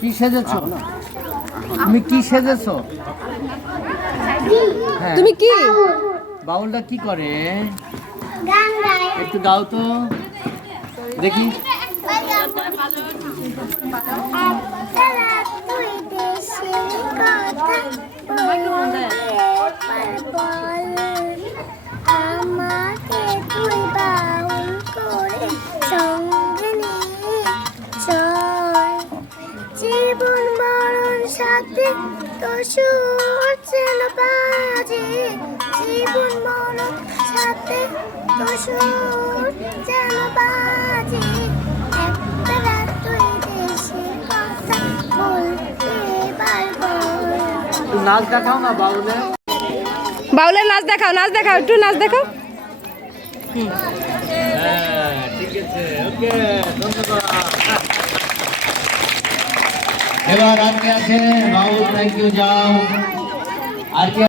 কি সেজেছো? তুমি কি সেজেছো? হ্যাঁ, তুমি কি? বাউলটা কি করে? একটু দাও তো দেখি। আমাকে তুই বাউল করে সঙ্গে নিয়ে চল, জীবন মরণ সাথে তো সুর যেন বাজে, জীবন মরণ সাথে তো সুর যেন বাজে, একটা রাত তুই দেশের কথা বলতে পারবো। একটু নাচ দেখাও না বাউলে। বাউলের নাচ দেখাও, নাচ দেখাও, একটু নাচ দেখাও। হ্যাঁ ঠিক আছে, ওকে, ধন্যবাদ। এবার আর কে আছে? বাউল, থ্যাংক ইউ, যাও। আর কে?